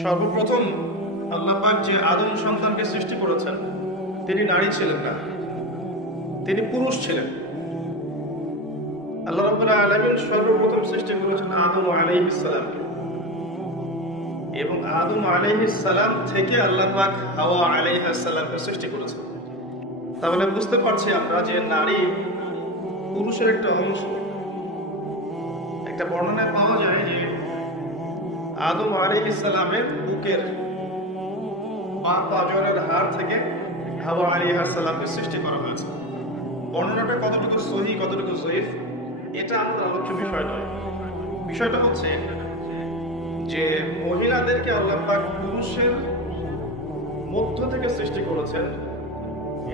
সর্বপ্রথম আল্লাহ পাক যে আদম সন্তানকে সৃষ্টি করেছেন তিনি নারী ছিলেন না, তিনি পুরুষ ছিলেন। আল্লাহ রাব্বুল আলামিন সর্বপ্রথম সৃষ্টি করেছেন আদম আলাইহিস সালামকে, এবং আদম আলাইহিস সালাম থেকে আল্লাহ পাক হাওয়া আলাইহিস সালামকে সৃষ্টি করেছেন। তাহলে বুঝতে পারছি আমরা যে নারী পুরুষের একটা অংশ। একটা বর্ণনায় পাওয়া যায় যে আদম আলাইহিস সালামের বুকের বা পাঁজরের হাড় থেকে হাওয়া আলাইহিস সালামকে সৃষ্টি করা হয়েছে। বর্ণনাটা কতটুকু সহিহ কতটুকু যঈফ এটা আমাদের আলোচ্য বিষয় নয়। বিষয়টা হচ্ছে যে মহিলাদেরকে আল্লাহ পাক পুরুষের মধ্য থেকে সৃষ্টি করেছেন।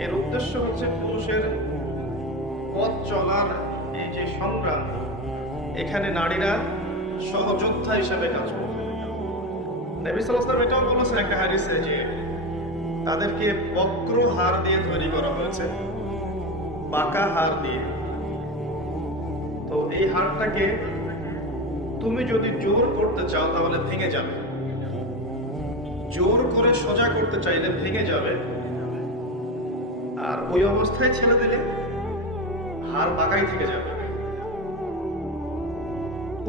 এর উদ্দেশ্য হচ্ছে পুরুষের পথ চলার এই যে সংগ্রাম, এখানে নারীরা সহযোদ্ধা হিসেবে কাজ করবে। নবী সাল্লাল্লাহু আলাইহি ওয়াসাল্লাম এটাও বলেছেন একটা হাদিসে যে তাদেরকে বক্র হাড় দিয়ে তৈরি করা হয়েছে, বাঁকা হাড় দিয়ে। তো এই হাড়টাকে তুমি যদি জোর করতে চাও তাহলে ভেঙে যাবে, জোর করে সোজা করতে চাইলে ভেঙে যাবে, আর ওই অবস্থায় ছেড়ে দিলে হাড় বাঁকাই থেকে যাবে।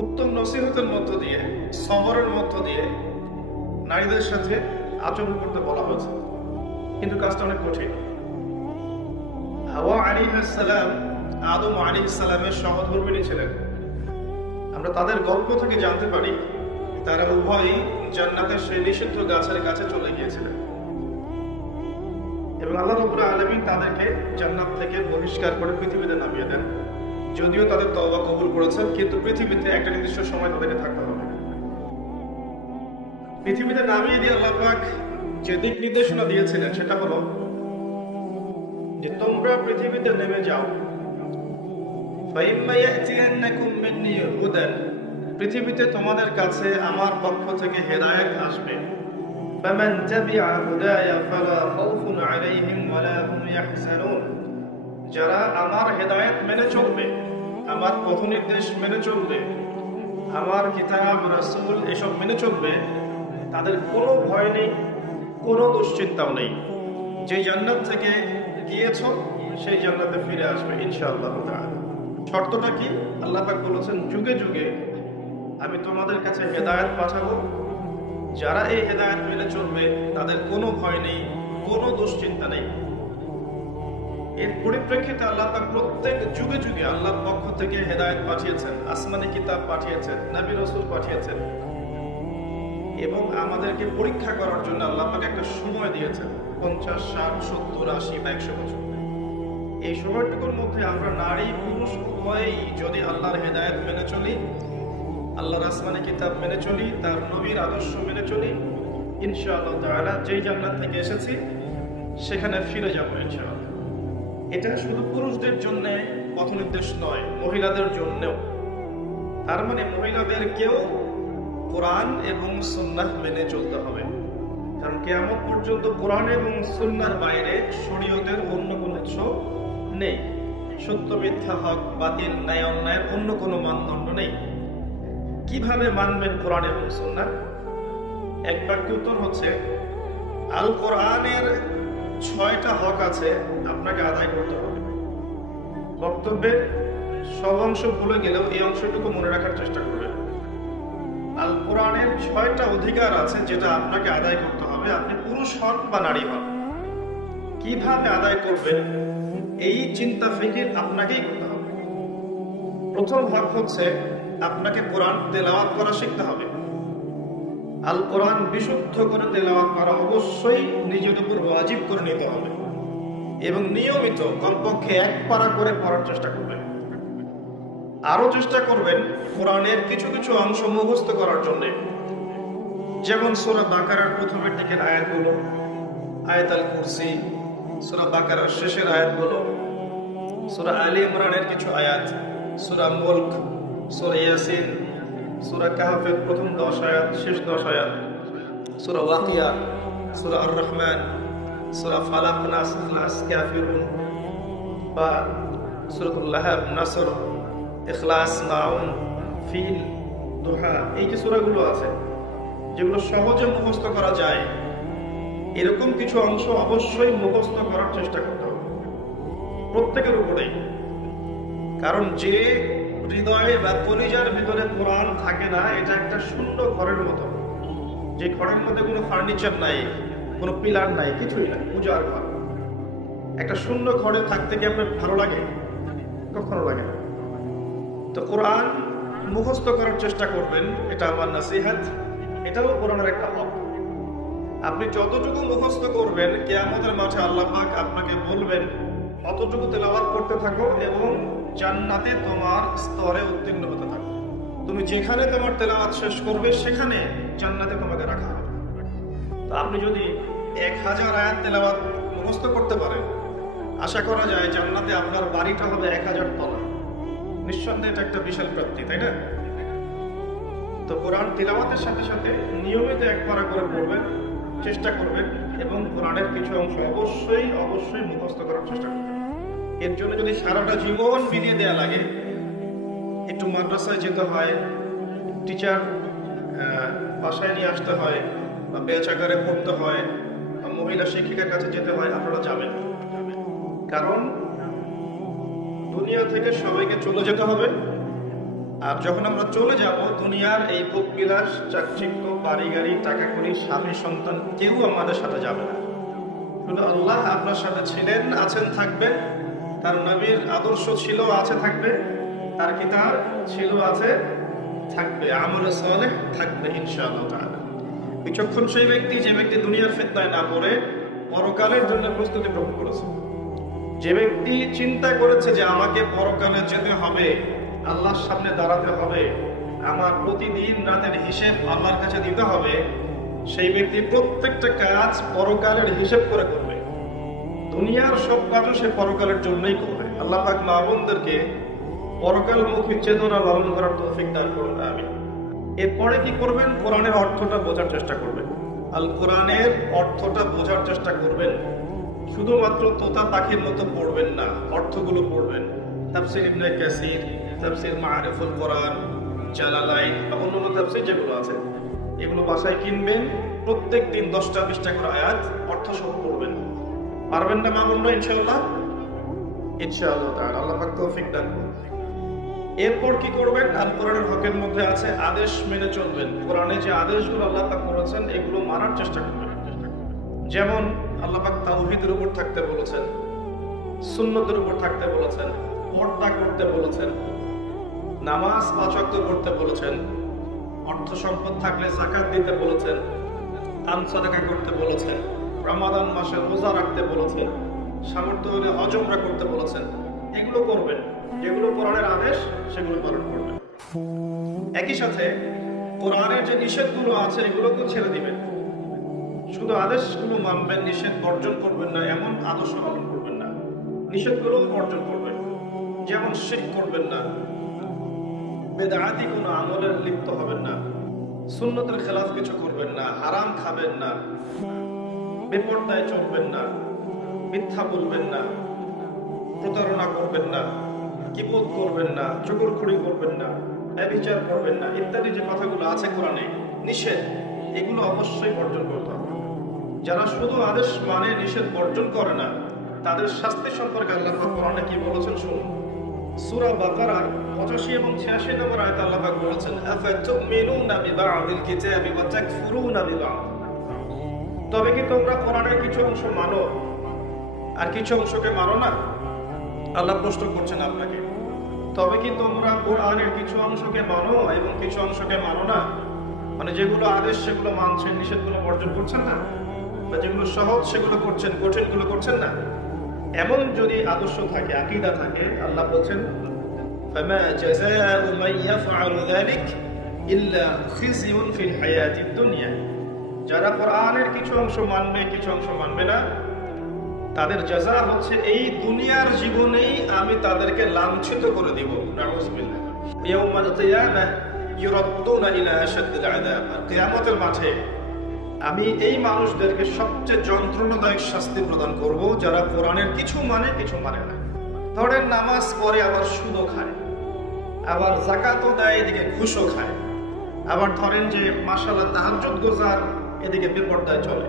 উত্তম নসিহতের মধ্য দিয়ে, সবরের মধ্য দিয়ে নারীদের সাথে আচরণ করতে বলা হয়েছে, কিন্তু কাজটা অনেক কঠিন। হাওয়া আলাইহিস সালাম আদম আলাইহিস সালামের সহধর্মিণী ছিলেন। আমরা তাদের গল্প থেকে জানতে পারি তারা উভয়ই জান্নাতের সেই নিষিদ্ধ গাছের কাছে চলে গিয়েছিলেন, এবং আল্লাহ রাব্বুল আলামিন তাদেরকে জান্নাত থেকে বহিষ্কার করে পৃথিবীতে নামিয়ে দেন। যদিও তাদের তওবা কবুল করেছেন, কিন্তু পৃথিবীতে একটা নির্দিষ্ট সময় তাদেরকে থাকতে হবে। পৃথিবীতে নামিয়ে দিয়ে আল্লাহ পাক যে দিক নির্দেশনা দিয়েছিলেন সেটা হলো যে তোমরা পৃথিবীতে নেমে যাও, ফাইম্মা ইয়াতিয়ান্নাকুম মিন্নী হুদান, পৃথিবীতে তোমাদের কাছে আমার পক্ষ থেকে হেদায়েত আসবে। ফামান তাবিআ হুদায়া ফালা খাউফুন আলাইহিম ওয়ালা হুম ইয়াহজানুন, যারা আমার হেদায়েত মেনে চলবে, আমার পথ নির্দেশ মেনে চলবে, আমার কিতাব রাসূল এসব মেনে চলবে, তাদের কোনো ভয় নেই, কোনো দুশ্চিন্তাও নেই। যে জান্নাত থেকে গিয়েছ সেই জান্নাতে ফিরে আসবে ইনশাআল্লাহ তাআলা। শর্তটা কি? আল্লাহ পাক বলেছেন যুগে যুগে আমি তোমাদের কাছে হেদায়েত পাঠাবো, যারা এই হেদায়েত মেনে চলবে তাদের কোনো ভয় নেই, কোনো দুশ্চিন্তা নেই। এর পরিপ্রেক্ষিতে আল্লাহ পাক প্রত্যেক যুগে যুগে আল্লাহর পক্ষ থেকে হেদায়েত পাঠিয়েছেন, আসমানি কিতাব পাঠিয়েছেন, নবী রাসূল পাঠিয়েছেন, এবং আমাদেরকে পরীক্ষা করার জন্য আল্লাহ পাক একটা সময় দিয়েছেন 50, 60, 70, 80 বা 100 বছর। এই সময়টুকুর মধ্যে আমরা নারী পুরুষ উভয়েই যদি আল্লাহর হেদায়েত মেনে চলি, আল্লাহর আসমানি কিতাব মেনে চলি, তার নবীর আদর্শ মেনে চলি, ইনশাআল্লাহ তাআলা যেই জান্নাত থেকে এসেছি সেখানে ফিরে যাব ইনশাআল্লাহ। এটা শুধু পুরুষদের জন্য পথ নির্দেশ নয়, মহিলাদের জন্যও। তার মানে মহিলাদেরকেও কোরআন এবং সুন্নাহ মেনে চলতে হবে, কারণ কিয়ামত পর্যন্ত কোরআন এবং সুন্নাহর বাইরে শরীয়তের অন্য কোনো উৎস নেই। সত্য মিথ্যা, হক বাতিল, ন্যায় অন্যায়ের অন্য কোনো মানদণ্ড নেই। কিভাবে মানবেন কোরআন এবং সুন্নাহ? এক বাক্যে উত্তর হচ্ছে আল কোরআনের 6টা হক আছে, আপনাকে আদায় করতে হবে। বক্তব্যে সব অংশ ভুলে গেলেও এই অংশটুকু মনে রাখার চেষ্টা করবেন। আল কোরআনের 6টা অধিকার আছে যেটা আপনাকে আদায় করতে হবে, আপনি পুরুষ হন বা নারী হন। কিভাবে আদায় করবেন এই চিন্তা ফিকির আপনাকেই করতে হবে। প্রথম হক হচ্ছে আপনাকে কোরআন তেলাওয়াত করা শিখতে হবে। আল কোরআন বিশুদ্ধ করে তেলাওয়াত করা অবশ্যই নিজের উপর ওয়াজিব করে নিতে হবে, এবং নিয়মিত কমপক্ষে 1 পারা করে পড়ার চেষ্টা করবেন। আরো চেষ্টা করবেন কোরআনের কিছু কিছু অংশ মুখস্থ করার জন্য, যেমন সূরা বাকারার প্রথমের দিকের আয়াতগুলো, আয়াতুল কুরসি, সূরা বাকারার শেষের আয়াতগুলো, সূরা আলী ইমরানের কিছু আয়াত, সূরা মুলক, সূরা ইয়াসিন, সূরা কাহফের প্রথম 10 আয়াত, শেষ 10 আয়াত, সূরা ওয়াকিয়া, সূরা আর রহমান, সূরা ফালাক, নাস, ইখলাস, কাফিরুন, বা সূরাতুল লাহব, নাসর, ইখলাস, মাউন, ফিল, দুহা, এই যে সূরাগুলো আছে যেগুলো সহজে মুখস্থ করা যায়, এরকম কিছু অংশ অবশ্যই মুখস্থ করার চেষ্টা করতে হবে প্রত্যেকের উপরেই। কারণ যে হৃদয়ে বা কলিজার ভিতরে কোরআন থাকে না, এটা একটা শূন্য ঘরের মতো, যে ঘরের মধ্যে কোনো ফার্নিচার নাই, কোনো পিলার নাই, কিছুই নাই, পূজার ঘর। একটা শূন্য ঘরে থাকতে কি আপনার ভালো লাগে? কখনো লাগে না। তো কোরআন মুখস্থ করার চেষ্টা করবেন, এটা আমার নাসিহাত। এটাও কোরআনের একটা হক। আপনি যতটুকু মুখস্থ করবেন, কিয়ামতের মাঠে আল্লাহ পাক আপনাকে বলবেন অতটুকু তেলাওয়াত করতে থাকো এবং জান্নাতে তোমার স্তরে উত্তীর্ণ হতে থাকো। তুমি যেখানে তোমার তেলাওয়াত শেষ করবে সেখানে জান্নাতে তোমাকে রাখা হবে। তো আপনি যদি 1000 আয়াত তেলাওয়াত মুখস্থ করতে পারেন, আশা করা যায় জান্নাতে আপনার বাড়িটা হবে 1000 তলা। নিঃসন্দেহে এটা একটা বিশাল প্রাপ্তি, তাই না? তো কোরআন তিলাওয়াতের সাথে সাথে নিয়মিত এক পারা করে পড়বেন, চেষ্টা করবেন এবং কোরআনের কিছু অংশ অবশ্যই অবশ্যই মুখস্থ করার চেষ্টা করবেন। এর জন্য যদি সারাটা জীবন বিলিয়ে দেওয়া লাগে, একটু মাদ্রাসায় যেতে হয়, টিচার বাসায় নিয়ে আসতে হয়, বা বেচাকারে পড়তে হয়, বা মহিলা শিক্ষিকার কাছে যেতে হয়, আপনারা যাবেন। কারণ দুনিয়া থেকে সবাইকে চলে যেতে হবে। আর যখন আমরা চলে যাব, দুনিয়ার এই ভোগ বিলাস, চাকচিক্য, বাড়ি গাড়ি, টাকা কড়ি, স্বামী সন্তান কেউ আমাদের সাথে যাবে না। শুধু আল্লাহ আপনার সাথে ছিলেন, আছেন, থাকবেন। তার নবীর আদর্শ ছিল, আছে, থাকবে। তার কিতাব ছিল, আছে, থাকবে। আমলে সালেহ থাকবে ইনশাআল্লাহ তাআলা। বিচক্ষণ সেই ব্যক্তি, যে ব্যক্তি দুনিয়ার ফিতনায় না পড়ে পরকালের জন্য প্রস্তুতি গ্রহণ করেছে। যে ব্যক্তি চিন্তা করেছে যে আমাকে পরকালে যেতে হবে, আল্লাহর সামনে দাঁড়াতে হবে, আমার প্রতিদিন রাতের হিসেব আল্লাহর কাছে দিতে হবে, সেই ব্যক্তি প্রত্যেকটা কাজ পরকালের হিসেব করে করবে। দুনিয়ার সব কাজও সে পরকালের জন্যই করবে। আল্লাহ পাক মা বোনদেরকে পরকালমুখী চেতনা লালন করার তৌফিক দান করুন, আমিন। এরপরে কি করবেন? কোরআনের অর্থটা বোঝার চেষ্টা করবেন। আল কোরআনের অর্থটা বোঝার চেষ্টা করবেন। শুধুমাত্র তোতা পাখির মতো পড়বেন না, অর্থগুলো পড়বেন। তাফসীর ইবনে কাসির, তাফসীর মাআরিফুল কোরআন, জালালাইন বা অন্যান্য তাফসীর যেগুলো আছে, এগুলো বাসায় কিনবেন। প্রত্যেক দিন 10টা-20টা করে আয়াত অর্থ সহ পড়বেন। পারবেন না মামুনরা? ইনশাআল্লাহ, ইনশাআল্লাহ তাআলা আল্লাহ পাক তৌফিক দান করুন। এরপর কি করবেন? আল কোরআনের হকের মধ্যে আছে আদেশ মেনে চলবেন। কোরআনে যে আদেশগুলো আল্লাহ পাক করেছেন, এগুলো মানার চেষ্টা করবেন। যেমন আল্লাহ পাক তাওহীদের উপর থাকতে বলেছেন, সুন্নতের উপর থাকতে বলেছেন, পর্দা করতে বলেছেন, নামাজ 5 ওয়াক্ত পড়তে বলেছেন, অর্থ সম্পদ থাকলে যাকাত দিতে বলেছেন, দান সাদাকা করতে বলেছেন, রমাদান মাসে রোজা রাখতে বলেছেন, সামর্থ্য হলে হজ উমরা করতে বলেছেন। এগুলো করবেন। যেগুলো কোরআনের আদেশ সেগুলো পালন করবেন। একই সাথে কোরআনের যে নিষেধগুলো আছে এগুলোকে ছেড়ে দিবেন। শুধু আদেশগুলো মানবেন, নিষেধ বর্জন করবেন না, এমন আদর্শ পালন করবেন না। নিষেধগুলো বর্জন করবেন। যেমন শিরক করবেন না, বেদাতি কোনো আমলের লিপ্ত হবেন না, সুন্নতের খেলাফ কিছু করবেন না, হারাম খাবেন না, বেপরদায় চলবেন না, মিথ্যা বলবেন না, প্রতারণা করবেন না, কিবত করবেন না, চুগলখড়ি করবেন না, ব্যভিচার করবেন না, ইত্যাদি যে কথাগুলো আছে কোরআনে নিষেধ, এগুলো অবশ্যই বর্জন করতে হবে। যারা শুধু আদেশ মানে নিষেধ বর্জন করে না, তাদের শাস্তি সম্পর্কে আল্লাহ পাক কোরআনে কি বলেছেন শুনুন। সূরা বাকারার 85 এবং 86 নম্বর আয়াতে আল্লাহ পাক বলেছেন, আফাতুমিনুনা বিবা'দিল কিতাবি ওয়া তাকফুরুনা বিবা'দ। তবে কি তোমরা কোরআনের কিছু অংশ মানো আর কিছু অংশকে মানো না? আল্লাহ প্রশ্ন করছেন আপনাকে। তবে কি তোমরা কোরআনের কিছু অংশকে মানো এবং কিছু অংশকে মানো না? মানে যেগুলো আদেশ সেগুলো মানছেন, নিষেধগুলো বর্জন করছেন না, বা যেগুলো সহজ সেগুলো করছেন, কঠিনগুলো করছেন না। এমন যদি আদর্শ থাকে, আকীদা থাকে, আল্লাহ বলেন ফামা জাযাউ মান ইয়াফআলু যালিক ইল্লা খিজিউন ফিল হায়াতিদ দুনিয়া। যারা কোরআনের কিছু অংশ মানবে, কিছু অংশ মানবে না, তাদের জাযা হচ্ছে এই দুনিয়ার জীবনেই আমি তাদেরকে লাঞ্ছিত করে দিব। নাউযুবিল্লাহ। ইয়াউমাল কিয়ামাহ ইউরাদ্দুনা ইলা আশাদ্দিল আযাব। কিয়ামতের মাঠে আমি এই মানুষদেরকে সবচেয়ে যন্ত্রণাদায়ক শাস্তি প্রদান করব, যারা কোরআনের কিছু মানে কিছু মানে না। ধরেন নামাজ পড়ে আবার সুদও খায়, আবার যাকাতও দেয়, এদিকে ঘুষও খায়, আবার ধরেন যে মাশাআল্লাহ তাহাজ্জুদ গোজার, এদিকে বেপরদায় চলে,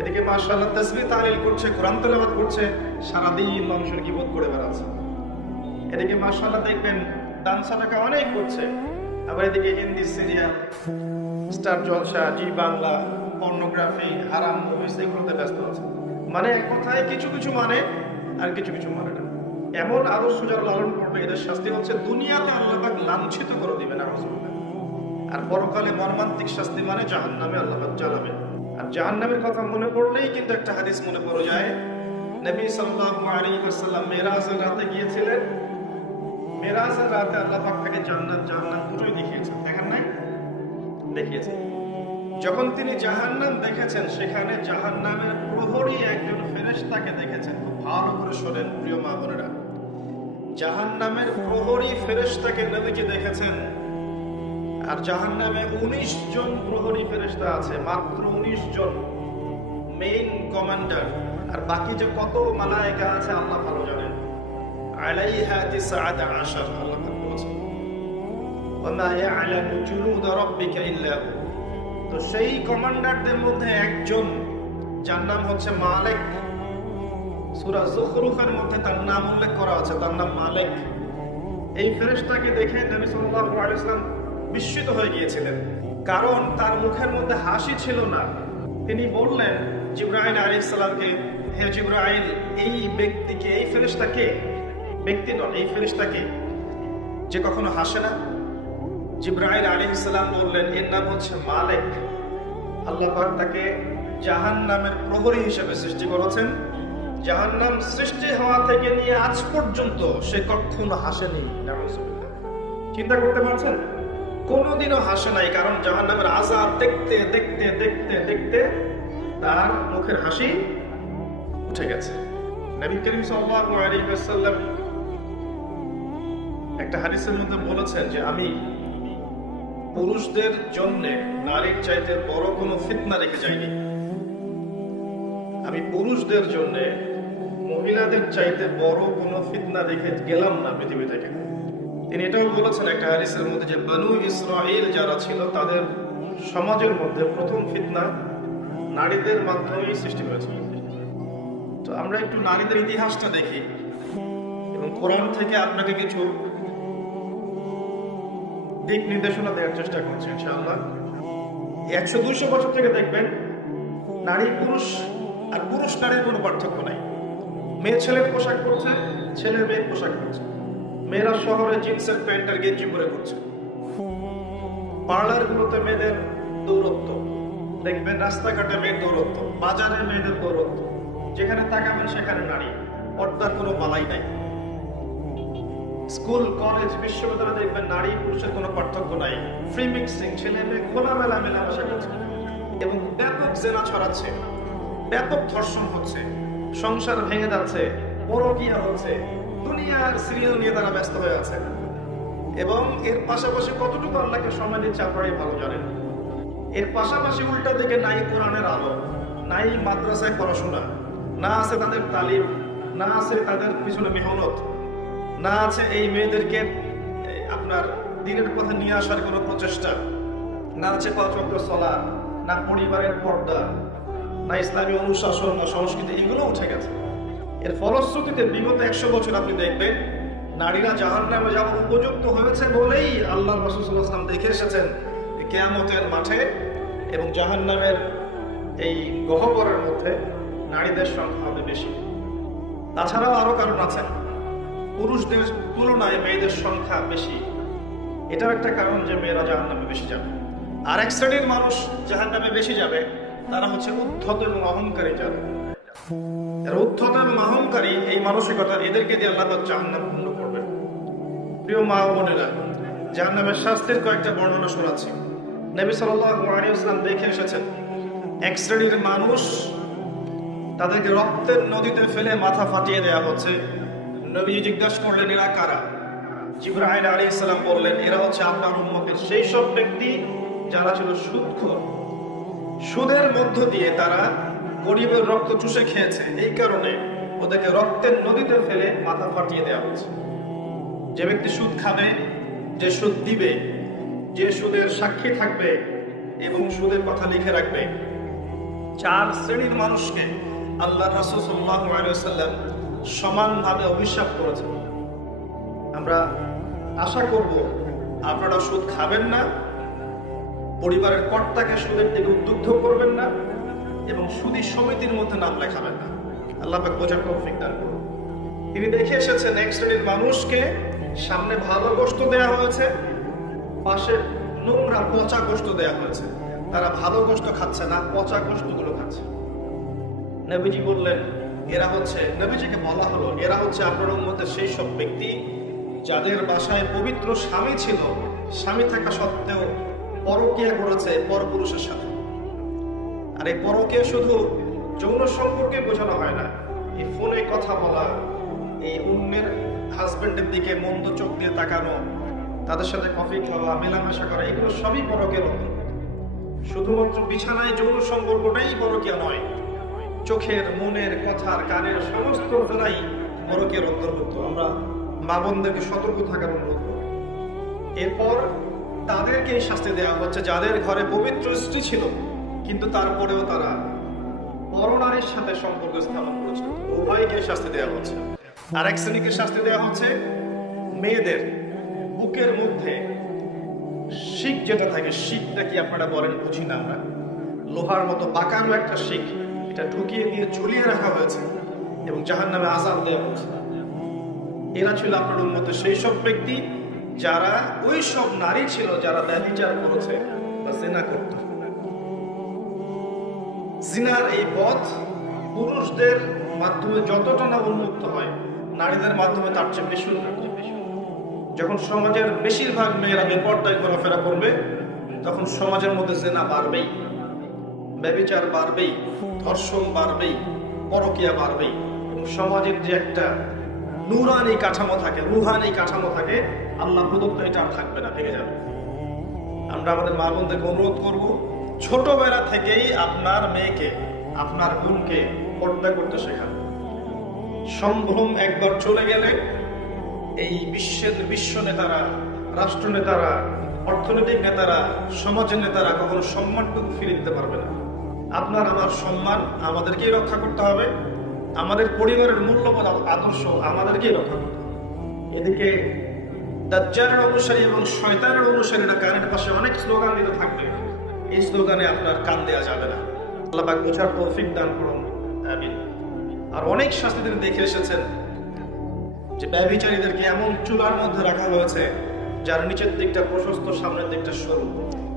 এদিকে মাশাআল্লাহ তাসবিহ তাহলিল করছে, কোরআন তেলাওয়াত করছে, সারাদিন মানুষের গীবত করে বেড়াচ্ছে। এদিকে মাশাআল্লাহ দেখবেন দান সাদাকা অনেক করছে, আবার এদিকে হিন্দি সিরিয়াল, স্টার জলসা, জি বাংলা, পর্নোগ্রাফি, হারাম মুভিজ এগুলোতে ব্যস্ত আছে। মানে এক কথায় কিছু কিছু মানে আর কিছু কিছু মানে না। এমন আদর্শ যারা লালন করবে এদের শাস্তি হচ্ছে দুনিয়াতে আল্লাহ পাক লাঞ্ছিত করে দিবেন আর পরকালে মর্মান্তিক শাস্তি মানে জাহান্নামে আল্লাহ পাক জ্বালাবেন। আর জাহান্নামের কথা মনে পড়লেই কিন্তু একটা হাদিস মনে পড়ে যায়। নবী সাল্লাল্লাহু আলাইহি ওয়াসাল্লাম মেরাজের রাতে গিয়েছিলেন। মেরাজের রাতে আল্লাহ পাক তাকে জান্নাত জাহান্নাম দুটোই দেখিয়েছেন, দেখেন নাই? দেখিয়েছেন। যখন তিনি জাহান্নাম দেখেছেন, সেখানে জাহান্নামের প্রহরী একজন ফেরেশতাকে দেখেছেন। খুব ভালো করে শোনেন প্রিয় মা বোনেরা, জাহান্নামের প্রহরী ফেরেশতাকে নবীজি দেখেছেন। আর জাহান্নামে 19 জন প্রহরী ফেরেশতা আছে, মাত্র 19 জন মেইন কমান্ডার। আর বাকি যে কত মালায়েকা আছে আল্লাহ ভালো জানেন। আলাইহা 19 আল্লাহ বলেছেন, ওয়া মা ইয়ালামু জুনুদ রাব্বিকা ইল্লা হু। তো সেই কমান্ডারদের মধ্যে একজন, যার নাম হচ্ছে মালিক। সূরা যুখরুফের মধ্যে তার নাম উল্লেখ করা আছে, তার নাম মালিক। এই ফেরেশতাকে দেখে নবী সাল্লাল্লাহু আলাইহি ওয়াসাল্লাম বিস্মিত হয়ে গিয়েছিলেন, কারণ তার মুখের মধ্যে হাসি ছিল না। তিনি বললেন জিবরাইল আলাইহিস সালামকে, হে জিবরাইল, এই ব্যক্তিকে, এই ফেরেশতাকে, ব্যক্তি নয়, এই ফেরেশতাকে যে কখনো হাসে না। জিবরাইল আলাইহিস সালাম বললেন, এর নাম হচ্ছে মালিক। আল্লাহ পাক তাকে জাহান্নামের প্রহরী হিসেবে সৃষ্টি করেছেন। জাহান্নাম সৃষ্টি হওয়া থেকে নিয়ে আজ পর্যন্ত সে কখনো হাসেনি। চিন্তা করতে পারছেন? কোনোদিনও হাসে নাই, কারণ জাহান্নামের আযাব দেখতে দেখতে দেখতে দেখতে তার মুখের হাসি উঠে গেছে। নবী করিম সাল্লাল্লাহু আলাইহি ওয়াসাল্লাম একটা হাদিসের মধ্যে বলেছেন যে আমি পুরুষদের জন্য নারীর চাইতে বড় কোনো ফিতনা রেখে যাইনি। আমি পুরুষদের জন্য মহিলাদের চাইতে বড় কোনো ফিতনা রেখে গেলাম না পৃথিবী থেকে। তিনি এটাও বলেছেন একটা হাদিসের মধ্যে যে বনু ইসরাঈল যারা ছিল তাদের সমাজের মধ্যে প্রথম ফিতনা নারীদের মাধ্যমেই সৃষ্টি হয়েছিল। তো আমরা একটু নারীদের ইতিহাসটা দেখি এবং কোরআন থেকে আপনাকে কিছু দিক নির্দেশনা দেওয়ার চেষ্টা করছি ইনশাআল্লাহ। 100-200 বছর থেকে দেখবেন নারী পুরুষ আর পুরুষ নারীর কোনো পার্থক্য নাই। মেয়ে ছেলের পোশাক পরছে, ছেলে মেয়ের পোশাক পরছে। মেয়েরা শহরে জিন্সের প্যান্ট আর গেঞ্জি পরে ঘুরছে। পার্লার গুলোতে মেয়েদের দৌরত্ব দেখবেন, রাস্তাঘাটে মেয়ের দৌরত্ব, বাজারে মেয়েদের দৌরত্ব, যেখানে তাকাবেন সেখানে নারী, পর্দার কোনো বালাই নাই। স্কুল, কলেজ, বিশ্ববিদ্যালয়ে দেখবেন নারী পুরুষের কোনো পার্থক্য নাই। ফ্রি মিক্সিং, ছেলে মেয়ে খোলামেলা মেলামেশা করছে এবং ব্যাপক জেনা ছড়াচ্ছে, ব্যাপক ধর্ষণ হচ্ছে, সংসার ভেঙে যাচ্ছে, পরকীয়া হচ্ছে, দুনিয়ার সিরিয়াল নিয়ে তারা ব্যস্ত হয়ে আছে। এবং এর পাশাপাশি কতটুকু আল্লাহকে সময় দিচ্ছে আপনারাই ভালো জানেন। এর পাশাপাশি উল্টা দিকে নাই কোরআনের আলো, নাই মাদ্রাসায় পড়াশোনা, না আছে তাদের তালিম, না আছে তাদের পিছনে মেহনত, না আছে এই মেয়েদেরকে আপনার দিনের পথে নিয়ে আসার কোনো প্রচেষ্টা, না আছে 5 ওয়াক্ত সালাত, না পরিবারের পর্দা, না ইসলামী অনুশাসন, না সংস্কৃতি, এগুলো উঠে গেছে। এর ফলশ্রুতিতে বিগত 100 বছর আপনি দেখবেন নারীরা জাহান্নামে যাওয়ার উপযুক্ত হয়েছে বলেই আল্লাহ রাসূল সাল্লাল্লাহু আলাইহি ওয়াসাল্লাম দেখে এসেছেন কিয়ামতের মাঠে এবং জাহান্নামের এই গহ্বরের মধ্যে নারীদের সংখ্যা হবে বেশি। তাছাড়াও আরো কারণ আছে, পুরুষদের তুলনায় মেয়েদের সংখ্যা বেশি। এটাও একটা কারণ যে মেয়েরা জাহান্নামে বেশি যাবে। আর এক শ্রেণীর মানুষ জাহান্নামে বেশি যাবে, তারা হচ্ছে উদ্ধত এবং অহংকারী যারা। এরা উদ্ধত এবং অহংকারী, এই মানসিকতা, এদেরকে দিয়ে আল্লাহ জাহান্নাম পূর্ণ করবে। প্রিয় মা ও বোনেরা, জাহান্নামের শাস্তির কয়েকটা বর্ণনা শোনাচ্ছি। নবী সাল্লাল্লাহু আলাইহি ওয়াসাল্লাম দেখে এসেছেন এক শ্রেণীর মানুষ, তাদেরকে রক্তের নদীতে ফেলে মাথা ফাটিয়ে দেওয়া হচ্ছে। নবী জিজ্ঞাসা করলেন, এরা কারা? জিবরাইল আলাইহিস সালাম বললেন, এরা হচ্ছে আপনার উম্মতের সেই সব ব্যক্তি যারা ছিল সুদখোর। সুদের মধ্য দিয়ে তারা গরিবের রক্ত চুষে খেয়েছে, এই কারণে ওদেরকে রক্তের নদীতে ফেলে মাথা ফাটিয়ে দেওয়া হচ্ছে। যে ব্যক্তি সুদ খাবে, যে সুদ দিবে, যে সুদের সাক্ষী থাকবে এবং সুদের কথা লিখে রাখবে। 4 শ্রেণীর মানুষকে আল্লাহ রাসূল সাল্লাল্লাহু আলাইহি ওয়াসাল্লাম সমানভাবে অভিশাপ করেছেন। আমরা আশা করব আপনারা সুদ খাবেন না, পরিবারের কর্তাকে সুদের দিকে উদ্বুদ্ধ করবেন না এবং সুদী সমিতির মধ্যে নাম লেখাবেন না। আল্লাহ পাক বোঝার তৌফিক দান করুন। তিনি দেখে এসেছেন এক শ্রেণীর মানুষকে সামনে ভালো গোশত দেয়া হয়েছে, পাশে নোংরা পচা গোশত দেয়া হয়েছে। তারা ভালো গোশত খাচ্ছে না, পচা গোশতগুলো খাচ্ছে। নবীজি বললেন এরা হচ্ছে, নবীজিকে বলা হলো এরা হচ্ছে আপনার উম্মতের সেই সব ব্যক্তি যাদের বাসায় পবিত্র স্বামী ছিল, স্বামী থাকা সত্ত্বেও পরকীয়া করেছে পরপুরুষের সাথে। আর এই পরকীয়া শুধু যৌন সম্পর্কে বোঝানো হয় না, এই ফোনে কথা বলা, এই অন্যের হাজবেন্ডের দিকে মন্দ চোখ দিয়ে তাকানো, তাদের সাথে কফি খাওয়া, মেলামেশা করা, এগুলো সবই পরকীয়ার অন্তর্গত। শুধুমাত্র বিছানায় যৌন সম্পর্কটাই পরকীয়া নয়, চোখের, মনের, কথার, কানের সমস্ত দ্বারাই পরকীয়ার অন্তর্ভুক্ত। আমরা মা বোনদেরকে সতর্ক থাকার অনুরোধ করি। এরপর তাদেরকে শাস্তি দেওয়া হচ্ছে যাদের ঘরে পবিত্র স্ত্রী ছিল কিন্তু তারপরেও তারা পরনারীর সাথে সম্পর্ক স্থাপন করেছে, উভয়কে শাস্তি দেওয়া হচ্ছে। আর এক শ্রেণীকে শাস্তি দেওয়া হচ্ছে মেয়েদের বুকের মধ্যে শিক যেটা থাকে, শিকটা কি আপনারা বলেন বুঝি না আমরা, লোহার মতো বাঁকানো একটা শিক, এটা ঢুকিয়ে দিয়ে ঝুলিয়ে রাখা হয়েছে এবং জাহান্নামে আযাব দেওয়া হচ্ছে। এরা ছিল আপনার উম্মতের সেই সব ব্যক্তি যারা ওই সব নারী ছিল যারা ব্যভিচার করেছে বা জিনা করত। জিনার এই পথ পুরুষদের মাধ্যমে যতটা না উন্মুক্ত হয়, নারীদের মাধ্যমে তার চেয়ে বেশি উন্মুক্ত। যখন সমাজের বেশিরভাগ মেয়েরা বেপরদায় ঘোরাফেরা করবে তখন সমাজের মধ্যে জিনা বাড়বেই, ব্যভিচার বাড়বেই, ধর্ষণ বাড়বেই, পরকীয়া বাড়বেই এবং সমাজের যে একটা নূরানি কাঠামো থাকে, রুহানি কাঠামো থাকে, আল্লাহ প্রদত্ত এটা আর থাকবে না, ভেঙে যাবে। আমরা আমাদের মা বোনদেরকে অনুরোধ করব ছোটবেলা থেকেই আপনার মেয়েকে, আপনার বোনকে পর্দা করতে শেখান। সম্ভ্রম একবার চলে গেলে এই বিশ্ব নেতারা, রাষ্ট্র নেতারা, অর্থনৈতিক নেতারা, সমাজের নেতারা কখনো সম্মানটুকু ফিরে দিতে পারবে না। আপনার আমার সম্মান আমাদেরকেই রক্ষা করতে হবে, আমাদের পরিবারের মূল্যবোধ আদর্শ আমাদেরকেই রক্ষা করতে হবে। এদিকে দাজ্জালের অনুসারী এবং শয়তানের অনুসারীরা কানের পাশে অনেক স্লোগান দিতে থাকবে, এই স্লোগানে আপনার কান দেওয়া যাবে না। আল্লাহ পাক বোঝার তৌফিক দান করুন, আমিন। আর অনেক শাস্তি তিনি দেখে এসেছেন যে ব্যভিচারীদেরকে এমন চুলার মধ্যে রাখা হয়েছে যার নিচের দিকটা প্রশস্ত, সামনের দিকটা সরু,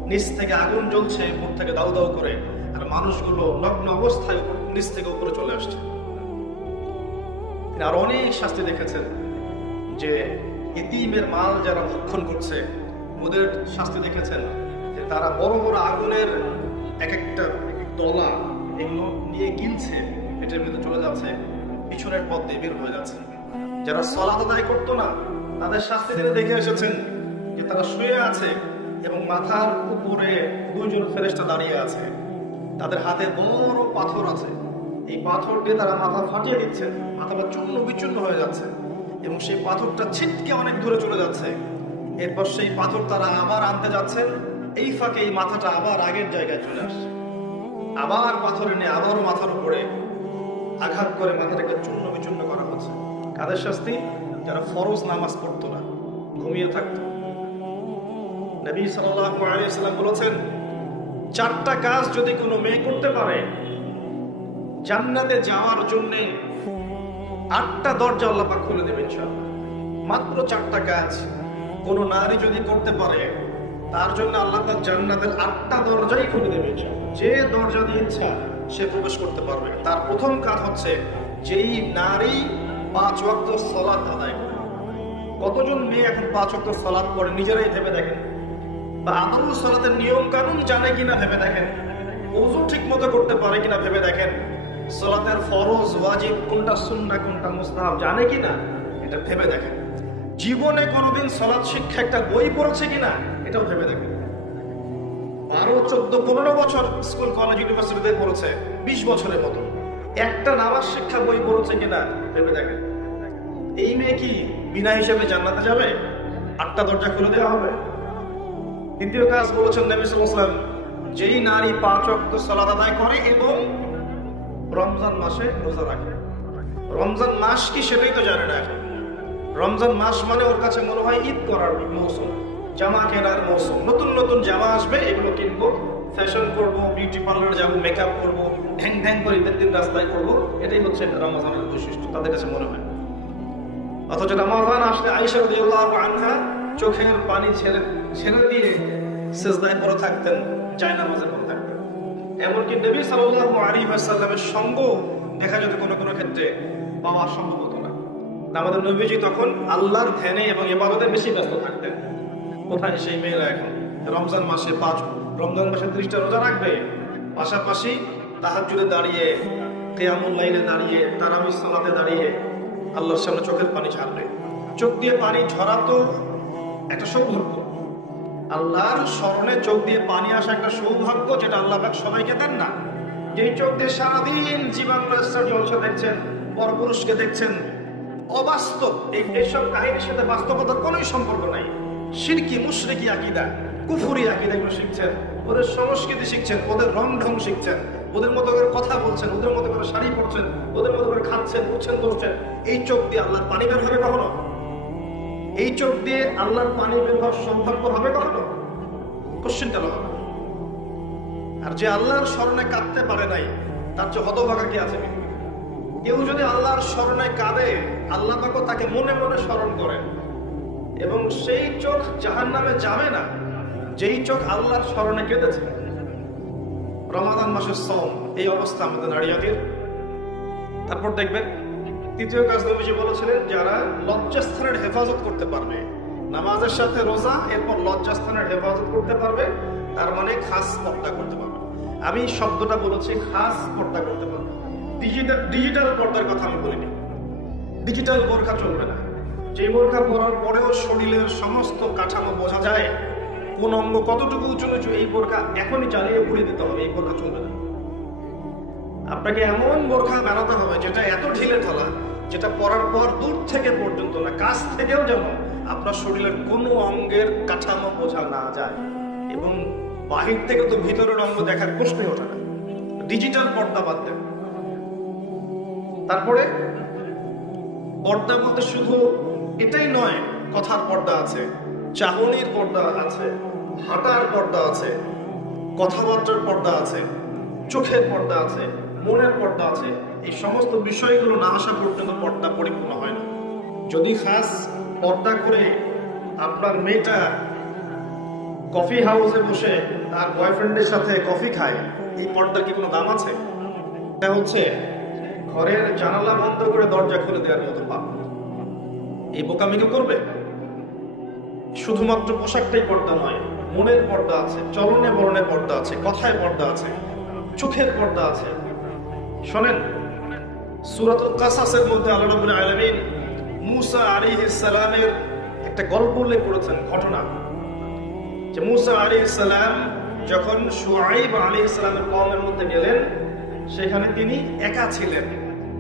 নিচ থেকে আগুন জ্বলছে, উপর থেকে দাউ দাউ করে, আর মানুষগুলো নগ্ন অবস্থায় নিচ থেকে উপরে চলে আসছে। তিনি আর অনেক শাস্তি দেখেছেন যে ইতিমের মাল যারা ভক্ষণ করছে ওদের শাস্তি দেখেছেন যে তারা বড় বড় আগুনের এক একটা তলা এগুলো নিয়ে গিলছে, পেটের মধ্যে চলে যাচ্ছে, পিছনের পথ দিয়ে বের হয়ে যাচ্ছে। যারা সালাত আদায় করতো না তাদের শাস্তি তিনি দেখে এসেছেন যে তারা শুয়ে আছে এবং মাথার উপরে 2 জন ফেরেশতা দাঁড়িয়ে আছে, তাদের হাতে বড় পাথর আছে, এই পাথর দিয়ে তারা মাথা ফাটিয়ে দিচ্ছে, মাথাটা চূর্ণ বিচূর্ণ হয়ে যাচ্ছে এবং সেই পাথরটা ছিটকে অনেক দূরে চলে যাচ্ছে। এরপর সেই পাথর তারা আবার আনতে যাচ্ছেন, এই ফাঁকে এই মাথাটা আবার আগের জায়গায় চলে আসছে, আবার পাথর এনে আবারও মাথার উপরে আঘাত করে মাথাটাকে চূর্ণ বিচূর্ণ করা হচ্ছে। কাদের শাস্তি? যারা ফরজ নামাজ পড়তো না, ঘুমিয়ে থাকতো। নবী সাল্লাল্লাহু আলাইহি ওয়াসাল্লাম বলেছেন 4টা কাজ যদি কোনো মেয়ে করতে পারে জান্নাতে যাওয়ার জন্য 8টা দরজা আল্লাহ পাক খুলে দেবেন। মাত্র 4টা কাজ কোন নারী যদি করতে পারে তার জন্য আল্লাহ পাক জান্নাতের 8টা দরজাই খুলে দেবেন। যে দরজা দিয়ে ইচ্ছা সে প্রবেশ করতে পারবে। তার প্রথম কাজ হচ্ছে যেই নারী 5 ওয়াক্ত সালাত আদায় করে। কতজন মেয়ে এখন 5 ওয়াক্ত সালাত পড়ে নিজেরাই ভেবে দেখেন, বা আদৌ সালাতের নিয়ম কানুন জানে কিনা ভেবে দেখেন, ওযু ঠিক মতো করতে পারে কিনা ভেবে দেখেন, সালাতের ফরজ ওয়াজিব কোনটা, সুন্নাহ কোনটা, মুস্তাহাব জানে কিনা এটা ভেবে দেখেন। জীবনে কোনোদিন সালাত শিক্ষা একটা বই পড়েছে কিনা এটাও ভেবে দেখেন। 12, 14, 15 বছর স্কুল, কলেজ, ইউনিভার্সিটিতে পড়েছে, 20 বছরের মতো একটা নামাজ শিক্ষা বই পড়েছে কিনা ভেবে দেখেন। এই মেয়ে কি বিনা হিসেবে জান্নাতে যাবে? 8টা দরজা খুলে দেওয়া হবে? দ্বিতীয় কাজ বলেছেন নবী সাল্লাল্লাহু আলাইহি ওয়াসাল্লাম, যেই নারী 5 ওয়াক্ত সালাত আদায় করে এবং রমজান মাসে রোজা রাখে। রমজান মাস কি সেটাই তো জানে না এখন। রমজান মাস মানে ওর কাছে মনে হয় ঈদ করার মৌসুম, জামা কেনার মৌসুম, নতুন নতুন জামা আসবে, এগুলো কিনবো, ফ্যাশন করবো, বিউটি পার্লার যাবো, মেকআপ করবো, ঢ্যাং ঢ্যাং করে ঈদের দিন রাস্তায় করবো, এটাই হচ্ছে রমজানের বৈশিষ্ট্য তাদের কাছে মনে হয়। অথচ রমজান আসলে আয়েশা রাদিয়াল্লাহু আনহা চোখের পানি ছেড়ে দিয়ে সিজদায় পড়ে থাকতেন, জায়নামাজে পড়ে থাকতেন। এমনকি নবী সাল্লাল্লাহু আলাইহি ওয়াসাল্লামের সঙ্গ দেখা যেত কোনো কোনো ক্ষেত্রে পাওয়া সম্ভব হতো না। আমাদের নবীজি তখন আল্লাহর ধ্যানে এবং ইবাদতে বেশি ব্যস্ত থাকতেন। কোথায় সেই মেয়েরা এখন রমজান মাসে 30টা রোজা রাখবে, পাশাপাশি তাহাজ্জুদে দাঁড়িয়ে, কিয়ামুল লাইলে দাঁড়িয়ে, তারাবির সালাতে দাঁড়িয়ে আল্লাহর সামনে চোখের পানি ঝাড়বে। চোখ দিয়ে পানি ঝরা তো একটা সৌভাগ্য, আল্লাহর স্মরণে চোখ দিয়ে পানি আসা একটা সৌভাগ্য, যেটা আল্লাহ পাক সবাইকে দেন না। যেই চোখ দিয়ে সারাদিন জীবাণুর জলসা দেখছেন, পরপুরুষকে দেখছেন, অবাস্তব, এইসব কাহিনীর সাথে বাস্তবতার কোনোই সম্পর্ক নাই। শিরকি মুশরিকি আকীদা, কুফরি আকীদা এগুলো শিখছেন, ওদের সংস্কৃতি শিখছেন, ওদের রং ঢং শিখছেন, ওদের মতো করে কথা বলছেন, ওদের মতো করে শাড়ি পরছেন, ওদের মতো করে খাচ্ছেন, উঠছেন, বসছেন। এই চোখ দিয়ে আল্লাহর পানি বের হবে কখনো? এই চোখ দিয়ে আল্লাহর পানি বের হওয়ার সম্ভাব্য হবে কখনো? কোশ্চেনটা হবে। আর যে আল্লাহর স্মরণে কাঁদতে পারে নাই, তার চেয়ে হতভাগা কি আছে? কেউ যদি আল্লাহর স্মরণে কাঁদে, আল্লাহ পাক তাকে মনে মনে স্মরণ করেন, এবং সেই চোখ জাহান্নামে যাবে না যেই চোখ আল্লাহর স্মরণে কেঁদেছে। রমাদান মাসের সওম, এই অবস্থা আমাদের নারীদের। তারপর দেখবেন তৃতীয় কাজ নবীজি বলেছিলেন, যারা লজ্জাস্থানের হেফাজত করতে পারবে, নামাজের সাথে রোজা, এরপর লজ্জাস্থানের হেফাজত করতে পারবে, তার মানে খাস পর্দা করতে পারবে। আমি শব্দটা বলেছি খাস পর্দা করতে পারবে। ডিজিটাল পর্দার কথা আমি বলিনি। ডিজিটাল বোরখা চলবে না। যে বোরখা পরার পরেও শরীরের সমস্ত কাঠামো বোঝা যায়, কোন অঙ্গ কতটুকু উঁচু নিচু, এই বোরখা এখনই চালিয়ে ঘুরিয়ে দিতে হবে। এই বোরখা চলবে না। আপনাকে এমন বোরখা বানাতে হবে যেটা এত ঢিলে ঢালা, যেটা পরার পর দূর থেকে পর্যন্ত না, কাছ থেকেও যেন আপনার শরীরের কোনো অঙ্গের কাঠামো বোঝা না যায়, এবং বাহির থেকে তো ভিতরের অঙ্গ দেখার প্রশ্নই ওঠে না। ডিজিটাল পর্দা বাদ দেন। তারপরে পর্দা বলতে শুধু এটাই নয়, কথার পর্দা আছে, চাহনির পর্দা আছে, হাঁটার পর্দা আছে, কথাবার্তার পর্দা আছে, চোখের পর্দা আছে, মনের পর্দা আছে। এই সমস্ত বিষয়গুলো না আসা পর্যন্ত পর্দা পরিপূর্ণ হয় না। যদি খাস পর্দা করে আপনার মেয়েটা কফি হাউসে বসে তার বয়ফ্রেন্ডের সাথে কফি খায়, এই পর্দার কি কোনো দাম আছে? এটা হচ্ছে ঘরের জানালা বন্ধ করে দরজা খুলে দেওয়ার মতো পাপ। এই বোকামি কেউ করবে? শুধুমাত্র পোশাকটাই পর্দা নয়, মনের পর্দা আছে, চলনে বলনে পর্দা আছে, কথায় পর্দা আছে, চোখের পর্দা আছে। শোনেন, সূরাতুল কাসাসের মধ্যে আল্লাহ রাব্বুল আলামিন মূসা আলাইহিস সালামের একটা গল্প উল্লেখ করেছেন, ঘটনা, যে মূসা আলাইহিস সালাম যখন শুআইব আলাইহিস সালামের কওমের মধ্যে গেলেন, সেখানে তিনি একা ছিলেন,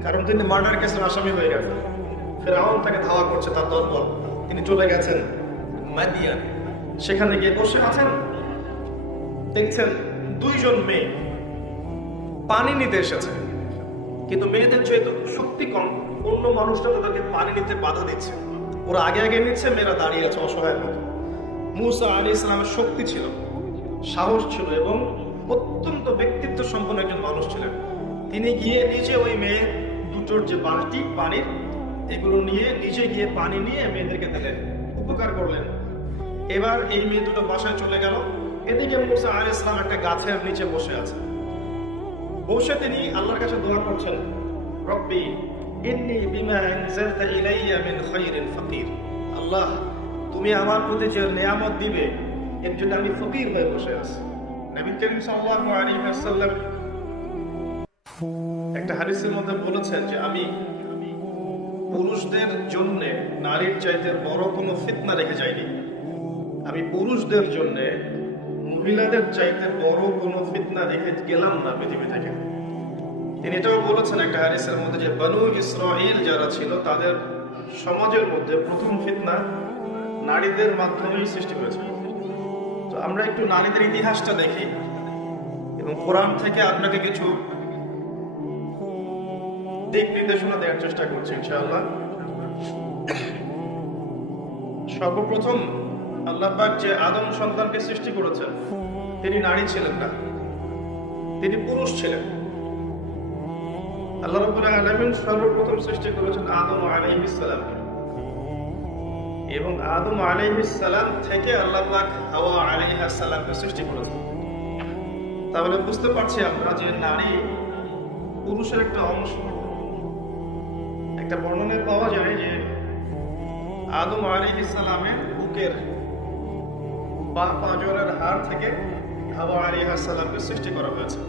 কারণ তিনি মার্ডার কেসের আসামি হয়ে গেছেন। ফিরআউন তাকে ধাওয়া করছে, তার দলবল। তিনি চলে গেছেন মাদিয়ান, সেখানে গিয়ে বসে আছেন। দেখছেন দুইজন মেয়ে পানি নিতে এসেছে, কিন্তু মেয়েদের যেহেতু শক্তি কম, অন্য মানুষরা তাদেরকে পানি নিতে বাধা দিচ্ছে। ওরা আগে আগে নিচ্ছে, মেয়েরা দাঁড়িয়ে আছে অসহায়ের মতো। মূসা আলাইহিস সালামের শক্তি ছিল, সাহস ছিল, এবং অত্যন্ত ব্যক্তিত্ব সম্পন্ন একজন মানুষ ছিলেন। তিনি গিয়ে নিজে ওই মেয়ে দুটোর যে বালতি পানির, এগুলো নিয়ে নিজে গিয়ে পানি নিয়ে মেয়েদেরকে দিলেন, উপকার করলেন। এবার এই মেয়ে দুটো বাসায় চলে গেল। এদিকে মূসা আলাইহিস সালাম একটা গাছের নিচে বসে আছে। বসে তিনি আল্লাহর কাছে দোয়া করছেন, রব্বি ইন্নী বিমা আনজালতা ইলাইয়া মিন খায়রিন ফাকির। আল্লাহ, তুমি আমার প্রতি যে নিয়ামত দিবে, এর জন্য আমি ফকির হয়ে বসে আছি। নবী করিম সাল্লাল্লাহু আলাইহি ওয়াসাল্লাম একটা হাদিসের মধ্যে বলেছেন যে আমি পুরুষদের জন্য নারীর চাইতে বড় কোনো ফিতনা রেখে যাইনি। আমি পুরুষদের জন্য মহিলাদের চাইতে বড় কোনো ফিতনা রেখে গেলাম না পৃথিবী থেকে। তিনি এটাও বলেছেন একটা হাদিসের মধ্যে যে বনু ইসরাঈল যারা ছিল, তাদের সমাজের মধ্যে প্রথম ফিতনা নারীদের মাধ্যমেই সৃষ্টি হয়েছিল। তো আমরা একটু নারীদের ইতিহাসটা দেখি এবং কোরআন থেকে আপনাকে কিছু দিক নির্দেশনা দেওয়ার চেষ্টা করছি ইনশাআল্লাহ। সর্বপ্রথম আল্লাহ পাক যে আদম সন্তানকে সৃষ্টি করেছেন তিনি নারী ছিলেন না, তিনি পুরুষ ছিলেন। আল্লাহ রাব্বুল আলামিন সর্বপ্রথম সৃষ্টি করেছেন আদম আলাইহিস সালামকে, এবং আদম আলাইহিস সালাম থেকে আল্লাহ পাক হাওয়া আলাইহিস সালামকে সৃষ্টি করেছেন। তাহলে বুঝতে পারছি আমরা যে নারী পুরুষের একটা অংশ। একটা বর্ণনায় পাওয়া যায় যে আদম আলাইহিস সালামের বুকের বা পাঁজরের হাড় থেকে হাওয়া আলাইহিস সালামকে সৃষ্টি করা হয়েছে।